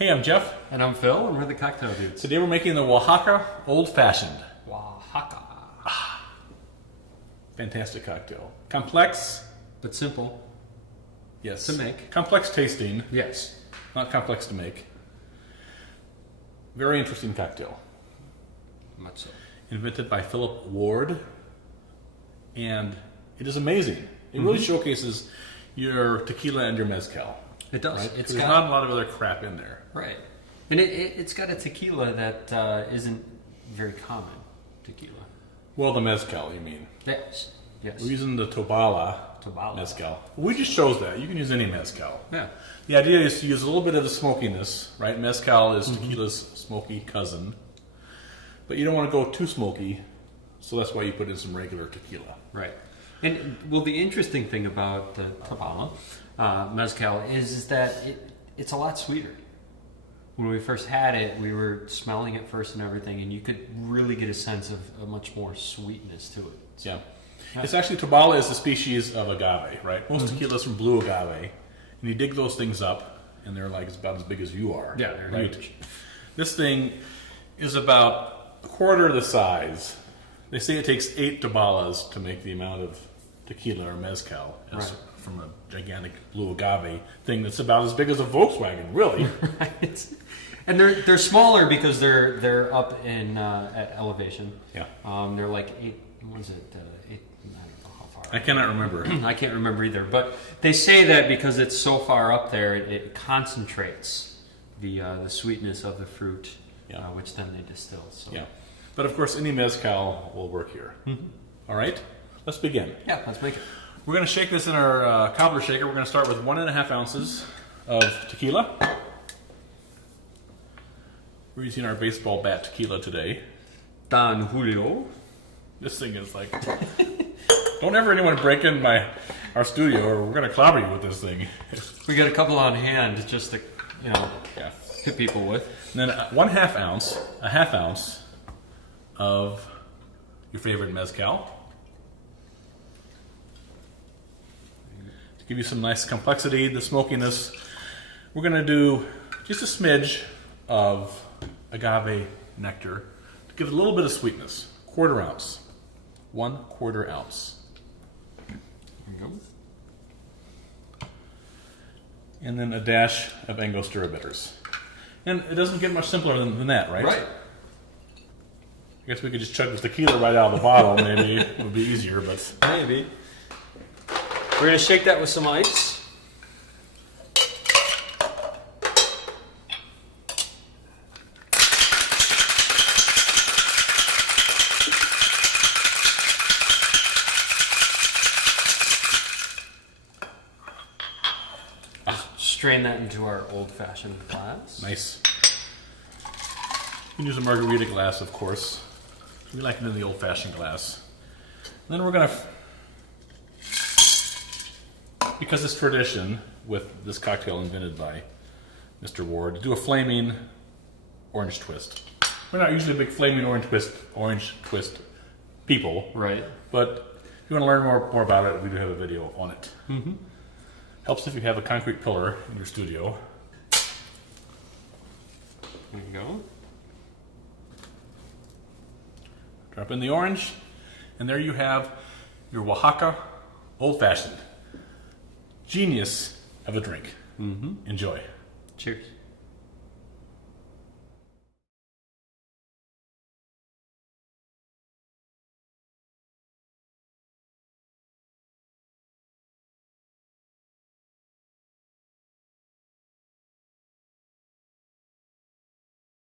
Hey, I'm Jeff. And I'm Phil, and we're the Cocktail Dudes. Today we're making the Oaxaca Old Fashioned. Oaxaca. Fantastic cocktail. Complex. But simple. Yes. To make. Complex tasting. Yes. Not complex to make. Very interesting cocktail. Much so. Invented by Philip Ward. And it is amazing. It really showcases your tequila and your mezcal. It does. Right? It's There's not a lot of other crap in there. Right. And it's got a tequila that isn't very common. Tequila. Well, the mezcal, you mean. Yes. Yes. We're using the tobala mezcal. We just chose that. You can use any mezcal. Yeah. The idea is to use a little bit of the smokiness, right? Mezcal is tequila's smoky cousin. But you don't want to go too smoky, so that's why you put in some regular tequila. Right. And, well, the interesting thing about the tobala mezcal is that it's a lot sweeter. When we first had it, we were smelling it first and everything, and you could really get a sense of a much more sweetness to it. Yeah. It's actually, tobala is the species of agave, right? Most tequila is from blue agave. And you dig those things up, and they're like about as big as you are. Yeah, they're right? huge. This thing is about a quarter of the size. They say it takes 8 tobalas to make the amount of tequila or mezcal from a gigantic blue agave thing that's about as big as a Volkswagen, really. Right. And they're smaller because they're up in at elevation. Yeah. They're like 8. What is it? 8. I don't know how far. I cannot remember. I can't remember either. But they say that because it's so far up there, it concentrates the sweetness of the fruit, which then they distill. So. Yeah. But of course, any mezcal will work here. All right, let's begin. Yeah, let's make it. We're going to shake this in our cobbler shaker. We're going to start with 1.5 ounces of tequila. We're using our baseball bat tequila today. Don Julio. This thing is like, don't ever anyone break in our studio, or we're going to clobber you with this thing. We got a couple on hand just to, hit people with. And then a half ounce of your favorite mezcal. To give you some nice complexity, the smokiness, we're going to do just a smidge of agave nectar to give it a little bit of sweetness. 1/4 ounce. 1/4 ounce. There you go. And then a dash of Angostura bitters. And it doesn't get much simpler than that, right? Right. I guess we could just chug the tequila right out of the bottle, maybe. It would be easier, but... Maybe. We're going to shake that with some ice. Strain that into our old-fashioned glass. Nice. You can use a Margarita glass, of course. We like it in the old-fashioned glass. And then we're going to, because it's tradition with this cocktail invented by Mr. Ward, do a flaming orange twist. We're not usually big flaming orange twist people. Right. But if you want to learn more about it, we do have a video on it. Helps if you have a concrete pillar in your studio. There you go. Drop in the orange, and there you have your Oaxaca Old Fashioned. Genius of a drink. Enjoy. Cheers.